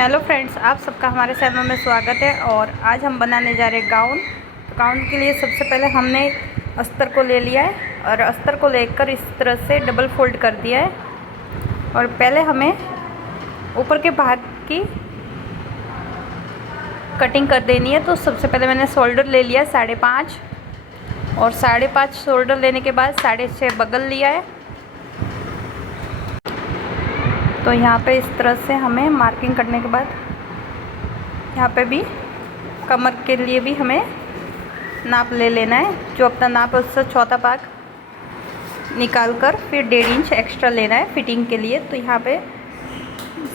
Hello friends, आप सबका हमारे चैनल में स्वागत है। और आज हम बनाने जा रहे हैं गाउन। तो गाउन के लिए सबसे पहले हमने अस्तर को ले लिया है और अस्तर को लेकर इस तरह से डबल फोल्ड कर दिया है। और पहले हमें ऊपर के भाग की कटिंग कर देनी है। तो सबसे पहले मैंने शोल्डर ले लिया 5.5 और 5.5 शोल्डर लेने के बाद 6.5 बगल लिया है। तो यहाँ पे इस तरह से हमें मार्किंग करने के बाद यहाँ पे भी कमर के लिए भी हमें नाप ले लेना है। जो अपना नाप है उससे चौथा भाग निकाल कर फिर 1.5 इंच एक्स्ट्रा लेना है फिटिंग के लिए। तो यहाँ पे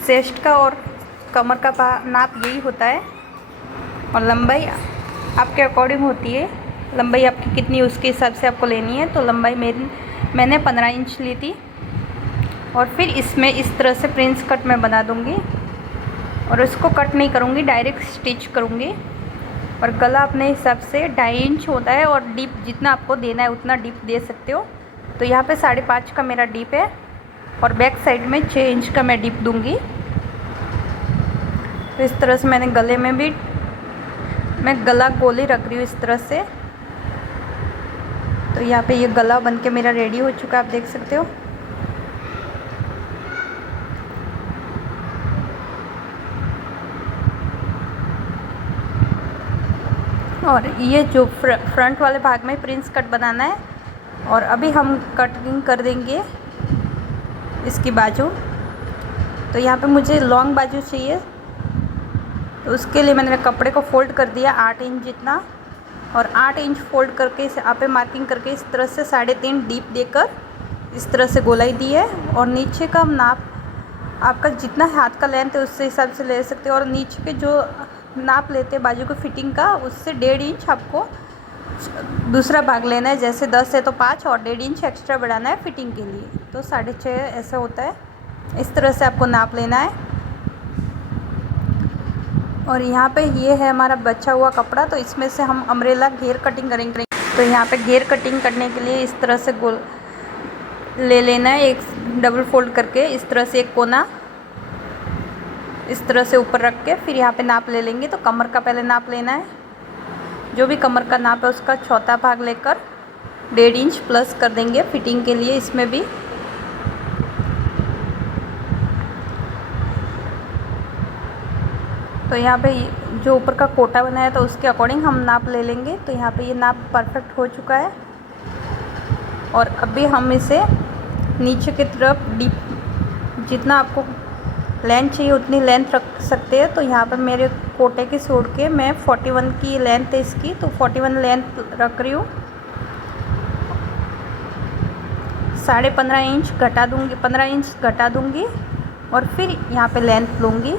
चेस्ट का और कमर का नाप यही होता है। और लंबाई आपके अकॉर्डिंग होती है, लंबाई आपकी कितनी उसके हिसाब से आपको लेनी है। तो लंबाई मैंने 15 इंच ली थी। और फिर इसमें इस तरह से प्रिंस कट मैं बना दूँगी और इसको कट नहीं करूँगी, डायरेक्ट स्टिच करूँगी। और गला अपने हिसाब से 2.5 इंच होता है और डीप जितना आपको देना है उतना डीप दे सकते हो। तो यहाँ पे 5.5 का मेरा डीप है और बैक साइड में 6 इंच का मैं डीप दूँगी। तो इस तरह से मैंने गले में भी मैं गला गोली रख रही हूँ इस तरह से। तो यहाँ पे ये गला बन के मेरा रेडी हो चुका है, आप देख सकते हो। और ये जो फ्रंट वाले भाग में प्रिंस कट बनाना है। और अभी हम कटिंग कर देंगे इसकी बाजू। तो यहाँ पे मुझे लॉन्ग बाजू चाहिए, तो उसके लिए मैंने कपड़े को फोल्ड कर दिया 8 इंच जितना। और 8 इंच फोल्ड करके इसे आप मार्किंग करके इस तरह से 3.5 डीप देकर इस तरह से गोलाई दी है। और नीचे का नाप आपका जितना हाथ का लेंथ है उससे हिसाब से ले सकते हो। और नीचे के जो नाप लेते हैं बाजू को फिटिंग का, उससे 1.5 इंच आपको दूसरा भाग लेना है। जैसे 10 है तो 5 और 1.5 इंच एक्स्ट्रा बढ़ाना है फिटिंग के लिए। तो 6.5 ऐसा होता है। इस तरह से आपको नाप लेना है। और यहाँ पे ये है हमारा बचा हुआ कपड़ा, तो इसमें से हम अम्ब्रेला घेर कटिंग करेंगे। तो यहाँ पे घेर कटिंग करने के लिए इस तरह से गोल ले लेना है, एक डबल फोल्ड करके इस तरह से एक कोना इस तरह से ऊपर रख के फिर यहाँ पे नाप ले लेंगे। तो कमर का पहले नाप लेना है, जो भी कमर का नाप है उसका चौथा भाग लेकर 1.5 इंच प्लस कर देंगे फिटिंग के लिए इसमें भी। तो यहाँ पे जो ऊपर का कोटा बनाया था उसके अकॉर्डिंग हम नाप ले लेंगे। तो यहाँ पे ये नाप परफेक्ट हो चुका है। और अभी हम इसे नीचे की तरफ डीप जितना आपको लेंथ चाहिए उतनी लेंथ रख सकते हैं। तो यहाँ पर मेरे कोटे की छोड़ के मैं 41 की लेंथ है इसकी, तो 41 लेंथ रख रही हूँ। 15.5 इंच घटा दूँगी, 15 इंच घटा दूँगी और फिर यहाँ पे लेंथ लूँगी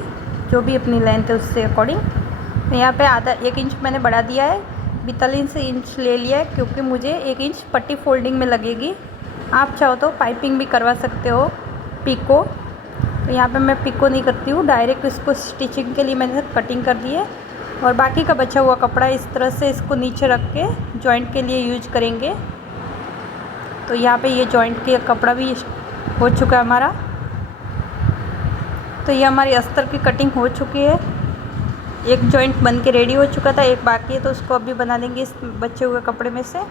जो भी अपनी लेंथ है उससे अकॉर्डिंग। तो यहाँ पे आधा 1 इंच मैंने बढ़ा दिया है, 42 इंच ले लिया है क्योंकि मुझे 1 इंच पट्टी फोल्डिंग में लगेगी। आप चाहो तो पाइपिंग भी करवा सकते हो, पिको। तो यहाँ पे मैं पिको नहीं करती हूँ, डायरेक्ट इसको स्टिचिंग के लिए मैंने कटिंग कर दी है। और बाकी का बचा हुआ कपड़ा इस तरह से इसको नीचे रख के जॉइंट के लिए यूज करेंगे। तो यहाँ पे ये जॉइंट के कपड़ा भी हो चुका है हमारा। तो ये हमारी अस्तर की कटिंग हो चुकी है। एक जॉइंट बन के रेडी हो चुका था, एक बाकी है, तो उसको अभी बना देंगे इस बचे हुए कपड़े में से।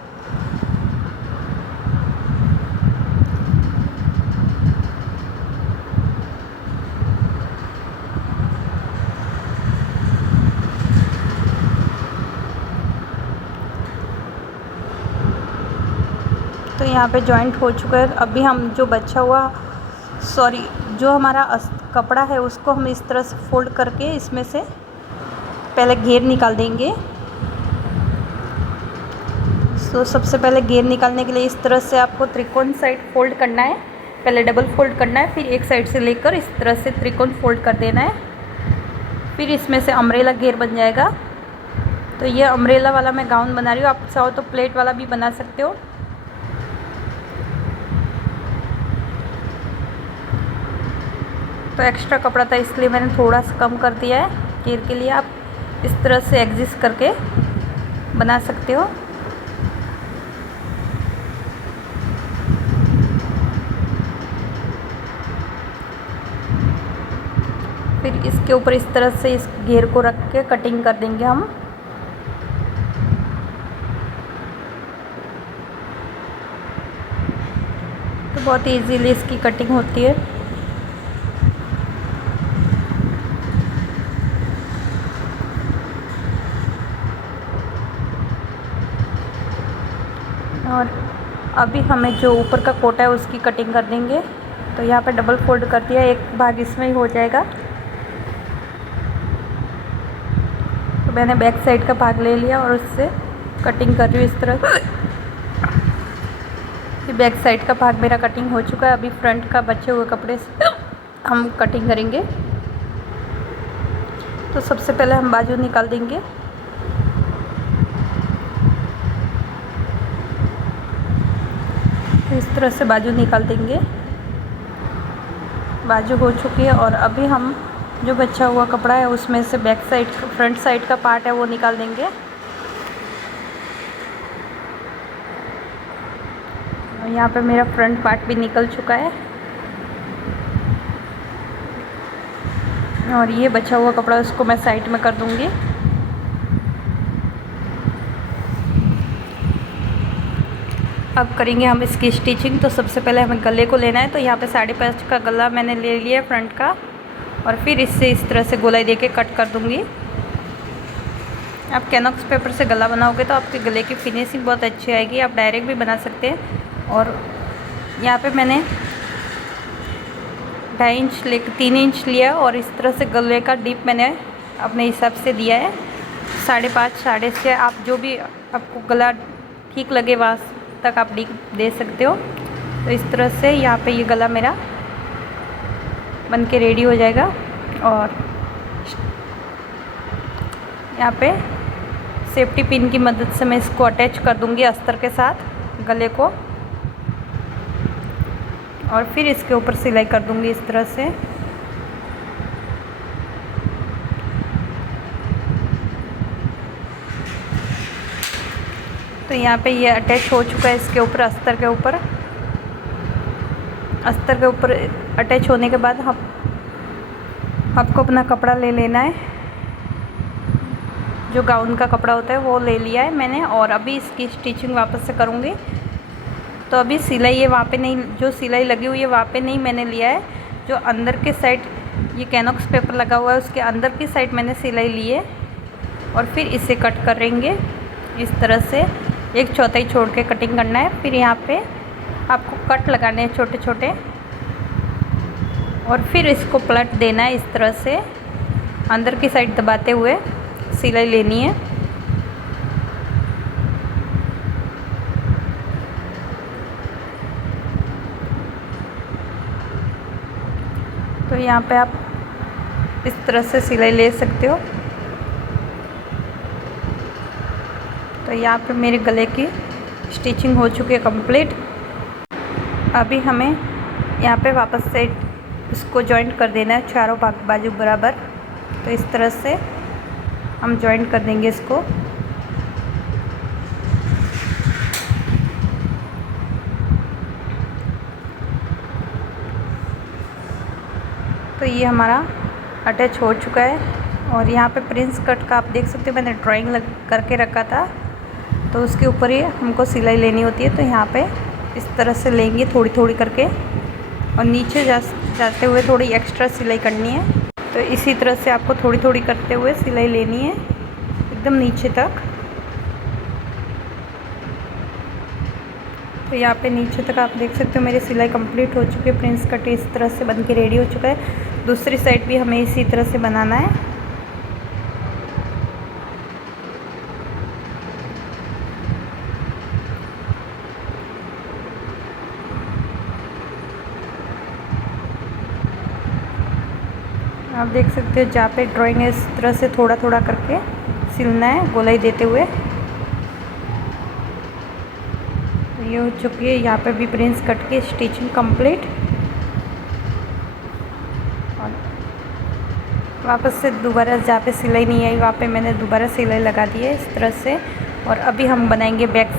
तो यहाँ पे जॉइंट हो चुका है। अभी हम जो बचा हुआ जो हमारा कपड़ा है उसको हम इस तरह से फोल्ड करके इसमें से पहले घेर निकाल देंगे। तो सबसे पहले घेर निकालने के लिए इस तरह से आपको त्रिकोण साइड फोल्ड करना है। पहले डबल फोल्ड करना है, फिर एक साइड से लेकर इस तरह से त्रिकोण फोल्ड कर देना है। फिर इसमें से अम्ब्रेला घेर बन जाएगा। तो ये अम्ब्रेला वाला मैं गाउन बना रही हूँ, आप चाहो तो प्लेट वाला भी बना सकते हो। तो एक्स्ट्रा कपड़ा था इसलिए मैंने थोड़ा सा कम कर दिया है घेर के लिए। आप इस तरह से एडजस्ट करके बना सकते हो। फिर इसके ऊपर इस तरह से इस घेर को रख के कटिंग कर देंगे हम। तो बहुत इजीली इसकी कटिंग होती है। और अभी हमें जो ऊपर का कोटा है उसकी कटिंग कर देंगे। तो यहाँ पे डबल फोल्ड कर दिया, एक भाग इसमें ही हो जाएगा। तो मैंने बैक साइड का भाग ले लिया और उससे कटिंग कर रही हूँ इस तरह। ये बैक साइड का भाग मेरा कटिंग हो चुका है। अभी फ्रंट का बचे हुए कपड़े से हम कटिंग करेंगे। तो सबसे पहले हम बाजू निकाल देंगे। तो इस तरह से बाजू निकाल देंगे। बाजू हो चुकी है और अभी हम जो बचा हुआ कपड़ा है उसमें से बैक साइड फ्रंट साइड का पार्ट है वो निकाल देंगे। और यहाँ पे मेरा फ्रंट पार्ट भी निकल चुका है और ये बचा हुआ कपड़ा उसको मैं साइड में कर दूँगी। अब करेंगे हम इसकी स्टिचिंग। तो सबसे पहले हमें गले को लेना है। तो यहाँ पे 5.5 का गला मैंने ले लिया फ्रंट का और फिर इससे इस तरह से गोलाई देके कट कर दूँगी। आप कैनॉक्स पेपर से गला बनाओगे तो आपके गले की फिनिशिंग बहुत अच्छी आएगी। आप डायरेक्ट भी बना सकते हैं। और यहाँ पे मैंने 2.5 इंच लेकर 3 इंच लिया और इस तरह से गले का डीप मैंने अपने हिसाब से दिया है 5.5 6.5। आप जो भी आपको गला ठीक लगे वहाँ तक आप डीप दे सकते हो। तो इस तरह से यहाँ पे ये गला मेरा बन के रेडी हो जाएगा। और यहाँ पे सेफ्टी पिन की मदद से मैं इसको अटैच कर दूँगी अस्तर के साथ गले को और फिर इसके ऊपर सिलाई कर दूँगी इस तरह से। तो यहाँ पे ये अटैच हो चुका है इसके ऊपर अस्तर के ऊपर। अस्तर के ऊपर अटैच होने के बाद हम आपको अपना कपड़ा ले लेना है। जो गाउन का कपड़ा होता है वो ले लिया है मैंने और अभी इसकी स्टिचिंग वापस से करूँगी। तो अभी सिलाई ये वहाँ पे नहीं, जो सिलाई लगी हुई है वहाँ पे नहीं मैंने लिया है। जो अंदर के साइड ये कैनॉक्स पेपर लगा हुआ है उसके अंदर की साइड मैंने सिलाई ली है और फिर इसे कट करेंगे इस तरह से। 1/4 छोड़ के कटिंग करना है। फिर यहाँ पे आपको कट लगाने हैं छोटे छोटे और फिर इसको पलट देना है इस तरह से। अंदर की साइड दबाते हुए सिलाई लेनी है। तो यहाँ पे आप इस तरह से सिलाई ले सकते हो। तो यहाँ पे मेरे गले की स्टिचिंग हो चुकी है कंप्लीट। अभी हमें यहाँ पे वापस से इसको जॉइंट कर देना है चारों बाजू बराबर। तो इस तरह से हम जॉइंट कर देंगे इसको। तो ये हमारा अटैच हो चुका है और यहाँ पे प्रिंस कट का आप देख सकते हो मैंने ड्राइंग करके रखा था। तो उसके ऊपर ही हमको सिलाई लेनी होती है। तो यहाँ पे इस तरह से लेंगे थोड़ी थोड़ी करके और नीचे जाते हुए थोड़ी एक्स्ट्रा सिलाई करनी है। तो इसी तरह से आपको थोड़ी थोड़ी करते हुए सिलाई लेनी है एकदम नीचे तक। तो यहाँ पे नीचे तक आप देख सकते हो मेरी सिलाई कंप्लीट हो चुकी है। प्रिंस कट इस तरह से बन के रेडी हो चुका है। दूसरी साइड भी हमें इसी तरह से बनाना है। आप देख सकते हो जहाँ पे ड्राइंग है इस तरह से थोड़ा थोड़ा करके सिलना है गोलाई देते हुए। तो ये हो चुकी है यहाँ पे भी प्रिंस कट की स्टिचिंग कंप्लीट। और वापस से दोबारा जहाँ पे सिलाई नहीं आई वहाँ पे मैंने दोबारा सिलाई लगा दी है इस तरह से। और अभी हम बनाएंगे बैक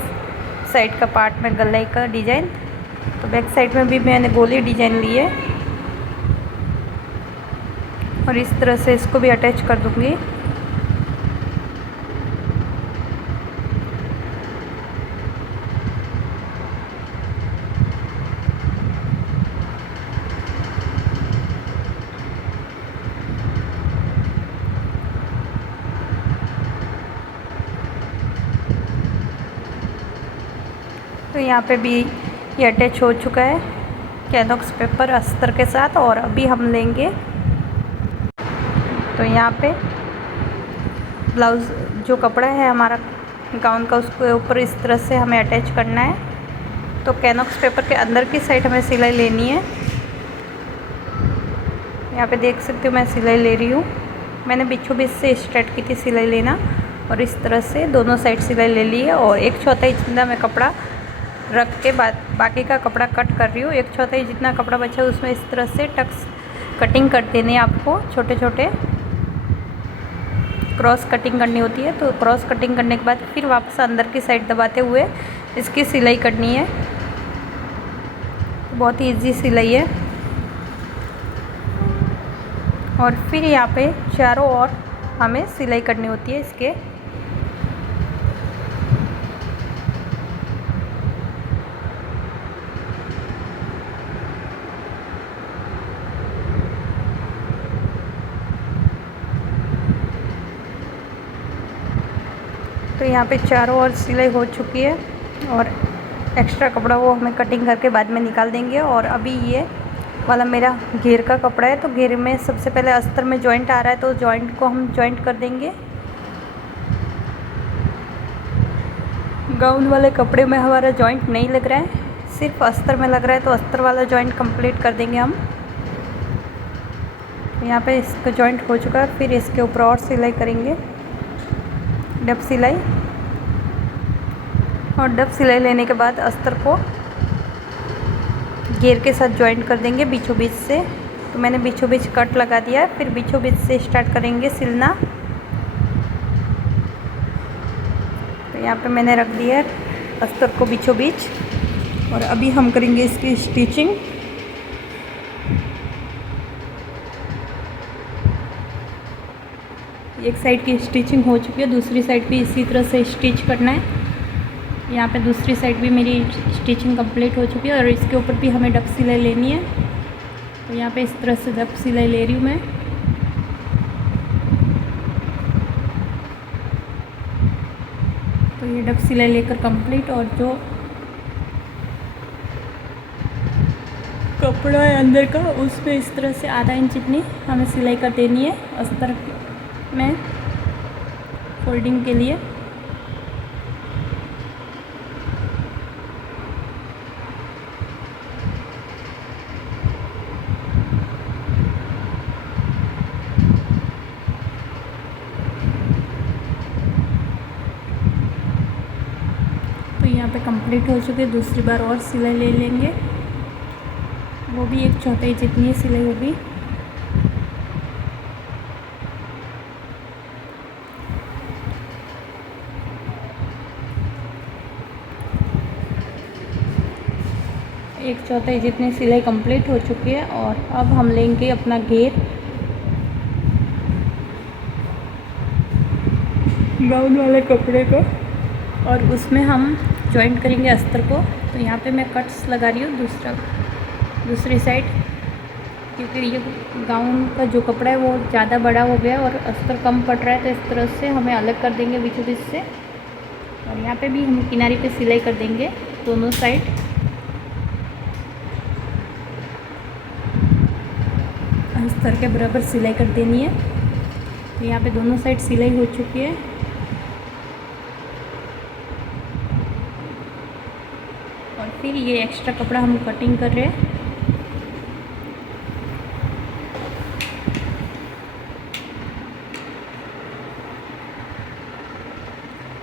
साइड का पार्ट में गलाई का डिज़ाइन। तो बैक साइड में भी मैंने गोली डिज़ाइन ली है। और इस तरह से इसको भी अटैच कर दूँगी। तो यहाँ पे भी ये अटैच हो चुका है कैनोक्स पेपर अस्तर के साथ। और अभी हम लेंगे, तो यहाँ पे ब्लाउज़ जो कपड़ा है हमारा गाउन का, उसके ऊपर इस तरह से हमें अटैच करना है। तो कैनोक्स पेपर के अंदर की साइड हमें सिलाई लेनी है। यहाँ पे देख सकते हो मैं सिलाई ले रही हूँ। मैंने बीचों बीच से स्टार्ट की थी सिलाई लेना, और इस तरह से दोनों साइड सिलाई ले ली है। और 1/4 जितना मैं कपड़ा रख के बाकी का कपड़ा कट कर रही हूँ। 1/4 जितना कपड़ा बचा है उसमें इस तरह से टक्स कटिंग कर देनी है आपको। छोटे छोटे क्रॉस कटिंग करनी होती है। तो क्रॉस कटिंग करने के बाद फिर वापस अंदर की साइड दबाते हुए इसकी सिलाई करनी है। बहुत ही ईजी सिलाई है। और फिर यहाँ पे चारों ओर हमें सिलाई करनी होती है इसके। तो यहाँ पे चारों ओर सिलाई हो चुकी है, और एक्स्ट्रा कपड़ा वो हमें कटिंग करके बाद में निकाल देंगे। और अभी ये वाला मेरा घेर का कपड़ा है, तो घेर में सबसे पहले अस्तर में जॉइंट आ रहा है, तो जॉइंट को हम जॉइंट कर देंगे। गाउन वाले कपड़े में हमारा जॉइंट नहीं लग रहा है, सिर्फ अस्तर में लग रहा है, तो अस्तर वाला जॉइंट कंप्लीट कर देंगे हम। यहाँ पे इसका जॉइंट हो चुका है। फिर इसके ऊपर और सिलाई करेंगे, डब सिलाई। और डब सिलाई लेने के बाद अस्तर को घेर के साथ जॉइंट कर देंगे बीचों बीच से। तो मैंने बीचों बीच कट लगा दिया है। फिर बीचों बीच से स्टार्ट करेंगे सिलना। तो यहाँ पे मैंने रख दिया है अस्तर को बीचों बीच, और अभी हम करेंगे इसकी स्टिचिंग। एक साइड की स्टिचिंग हो चुकी है, दूसरी साइड भी इसी तरह से स्टिच करना है। यहाँ पे दूसरी साइड भी मेरी स्टिचिंग कंप्लीट हो चुकी है, और इसके ऊपर भी हमें डब सिलाई लेनी है। तो यहाँ पे इस तरह से डब सिलाई ले रही हूँ मैं। तो ये डब सिलाई लेकर कंप्लीट, और जो कपड़ा है अंदर का उसमें इस तरह से आधा इंच जितनी हमें सिलाई कर देनी है अस्तर में फोल्डिंग के लिए। तो यहाँ पे कंप्लीट हो चुके, दूसरी बार और सिलाई ले लेंगे, वो भी 1/4 जितनी सिलाई होगी। एक चौथाई जितनी सिलाई कंप्लीट हो चुकी है। और अब हम लेंगे अपना घेर गाउन वाले कपड़े को, और उसमें हम जॉइंट करेंगे अस्तर को। तो यहाँ पे मैं कट्स लगा रही हूँ दूसरी साइड, क्योंकि ये गाउन का जो कपड़ा है वो ज़्यादा बड़ा हो गया और अस्तर कम पड़ रहा है। तो इस तरह से हमें अलग कर देंगे बीचों बीच से। और यहाँ पे भी हम किनारे पे सिलाई कर देंगे दोनों साइड। अस्तर के बराबर सिलाई कर देनी है। तो यहाँ पे दोनों साइड सिलाई हो चुकी है। और फिर ये एक्स्ट्रा कपड़ा हम कटिंग कर रहे हैं।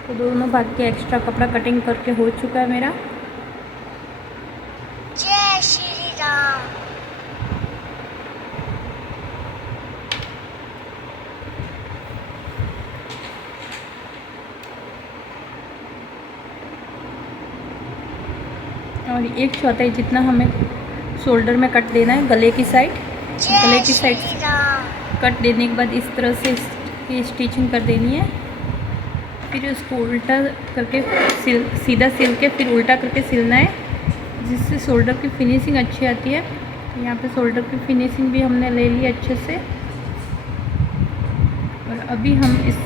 तो दोनों भाग के एक्स्ट्रा कपड़ा कटिंग करके हो चुका है मेरा। जय श्री राम। और 1/4 जितना हमें शोल्डर में कट देना है गले की साइड। जय श्री राम। कट देने के बाद इस तरह से इसकी स्टिचिंग कर देनी है। फिर उसको उल्टा करके सीधा सिल के फिर उल्टा करके सिलना है, जिससे शोल्डर की फिनिशिंग अच्छी आती है। यहाँ पे शोल्डर की फिनिशिंग भी हमने ले ली अच्छे से। और अभी हम इस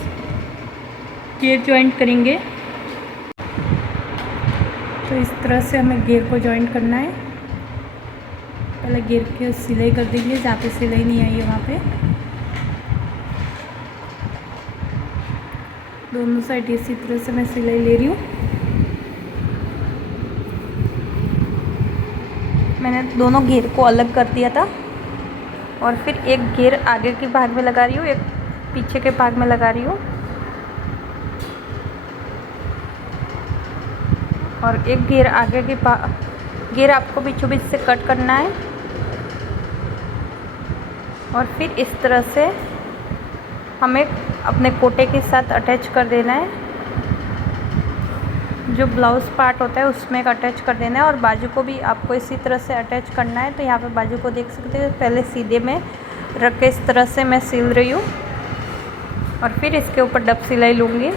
घेर जॉइंट करेंगे। तो इस तरह से हमें घेर को जॉइंट करना है। पहले घेर की सिलाई कर देंगे, जहाँ पे सिलाई नहीं आई है वहाँ पे। दोनों साइड इसी तरह से मैं सिलाई ले रही हूँ। मैंने दोनों घेर को अलग कर दिया था और फिर एक घेर आगे के भाग में लगा रही हूँ, एक पीछे के भाग में लगा रही हूँ। और एक घेर आगे के घेर आपको बीचों बीच से कट करना है। और फिर इस तरह से हमें अपने कोटे के साथ अटैच कर देना है। जो ब्लाउज़ पार्ट होता है उसमें अटैच कर देना है। और बाजू को भी आपको इसी तरह से अटैच करना है। तो यहाँ पे बाजू को देख सकते हो, पहले सीधे में रख के इस तरह से मैं सिल रही हूँ और फिर इसके ऊपर डब सिलाई लूँगी।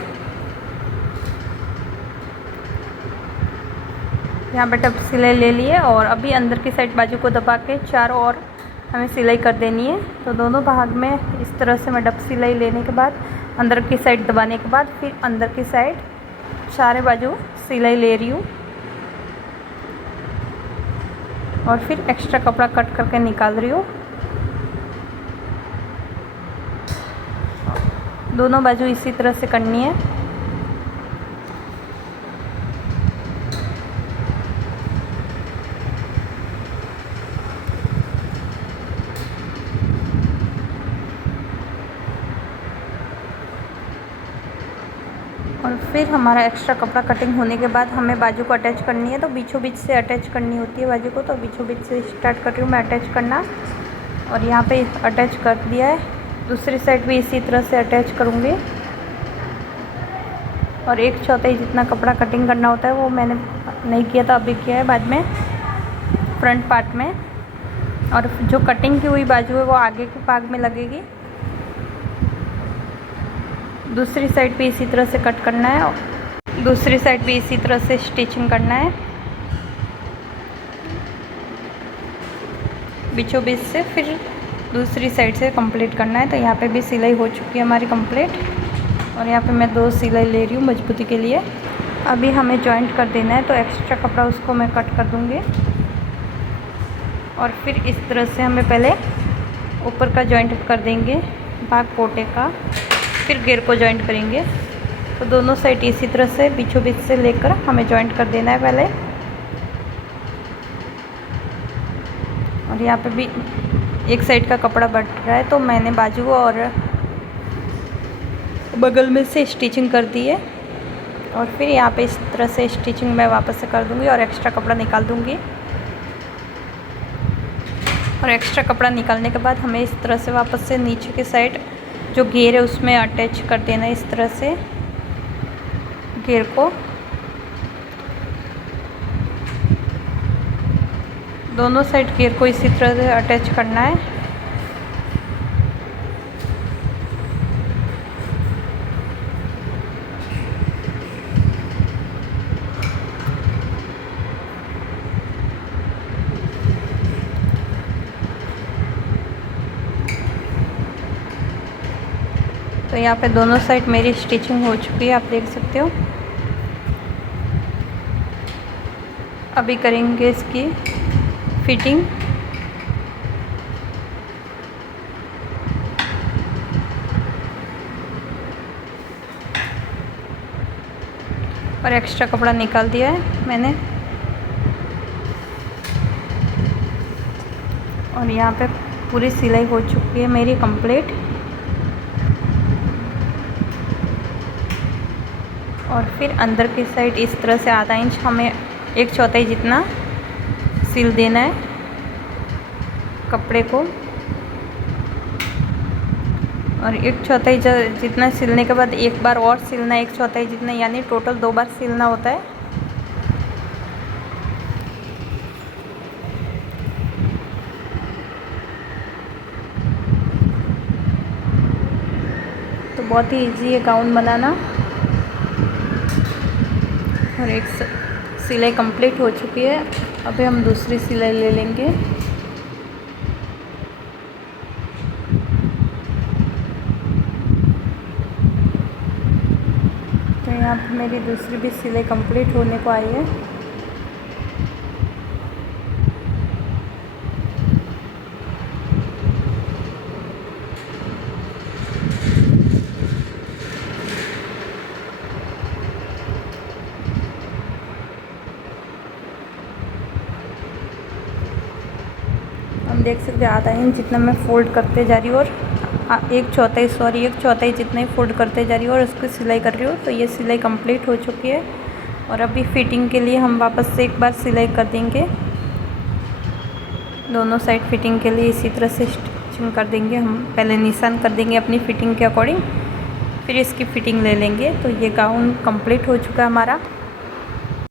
यहाँ पे डब सिलाई ले लिए और अभी अंदर की साइड बाजू को दबा के चारों ओर हमें सिलाई कर देनी है। तो दोनों भाग में इस तरह से मैं डब सिलाई लेने के बाद अंदर की साइड दबाने के बाद फिर अंदर की साइड चारों बाजू सिलाई ले रही हूँ। और फिर एक्स्ट्रा कपड़ा कट करके निकाल रही हूँ। दोनों बाजू इसी तरह से करनी है। और फिर हमारा एक्स्ट्रा कपड़ा कटिंग होने के बाद हमें बाजू को अटैच करनी है। तो बीचों बीच से अटैच करनी होती है बाजू को। तो बीचों बीच से स्टार्ट कर रही हूँ मैं अटैच करना। और यहाँ पे अटैच कर दिया है। दूसरी साइड भी इसी तरह से अटैच करूँगी। और 1/4 जितना कपड़ा कटिंग करना होता है वो मैंने नहीं किया था, अभी किया है बाद में फ्रंट पार्ट में। और जो कटिंग की हुई बाजू है वो आगे के भाग में लगेगी। दूसरी साइड भी इसी तरह से कट करना है। दूसरी साइड भी इसी तरह से स्टिचिंग करना है बीचों बीच से। फिर दूसरी साइड से कंप्लीट करना है। तो यहाँ पे भी सिलाई हो चुकी है हमारी कंप्लीट। और यहाँ पे मैं 2 सिलाई ले रही हूँ मजबूती के लिए। अभी हमें जॉइंट कर देना है। तो एक्स्ट्रा कपड़ा उसको मैं कट कर दूँगी। और फिर इस तरह से हमें पहले ऊपर का जॉइंट कर देंगे भाग कोटे का, फिर घेर को जॉइंट करेंगे। तो दोनों साइड इसी तरह से बीचों बीच से लेकर हमें जॉइंट कर देना है पहले। और यहाँ पे भी एक साइड का कपड़ा बट रहा है तो मैंने बाजू और बगल में से स्टिचिंग कर दी है। और फिर यहाँ पे इस तरह से स्टिचिंग मैं वापस से कर दूँगी और एक्स्ट्रा कपड़ा निकाल दूँगी। और एक्स्ट्रा कपड़ा निकालने के बाद हमें इस तरह से वापस से नीचे के साइड जो घेर है उसमें अटैच कर देना है इस तरह से घेर को। दोनों साइड घेर को इसी तरह से अटैच करना है। तो यहाँ पे दोनों साइड मेरी स्टिचिंग हो चुकी है, आप देख सकते हो। अभी करेंगे इसकी फिटिंग। और एक्स्ट्रा कपड़ा निकाल दिया है मैंने। और यहाँ पे पूरी सिलाई हो चुकी है मेरी कंप्लीट। और फिर अंदर की साइड इस तरह से आधा इंच हमें 1/4 जितना सिल देना है कपड़े को। और 1/4 जितना सिलने के बाद एक बार और सिलना है 1/4 जितना, यानी टोटल 2 बार सिलना होता है। बहुत ही इजी है गाउन बनाना। और एक सिलाई कंप्लीट हो चुकी है। अभी हम दूसरी सिलाई ले लेंगे। तो यहाँ पर मेरी दूसरी भी सिलाई कंप्लीट होने को आई है। हम देख सकते हैं आधा इंच जितना मैं फ़ोल्ड करते जा रही हूँ और एक चौथाई जितना ही फ़ोल्ड करते जा रही हूँ और उसकी सिलाई कर रही हूँ। तो ये सिलाई कंप्लीट हो चुकी है और अभी फिटिंग के लिए हम वापस से एक बार सिलाई कर देंगे। दोनों साइड फिटिंग के लिए इसी तरह से स्टिचिंग कर देंगे। हम पहले निशान कर देंगे अपनी फिटिंग के अकॉर्डिंग, फिर इसकी फ़िटिंग ले लेंगे। तो ये गाउन कंप्लीट हो चुका है हमारा।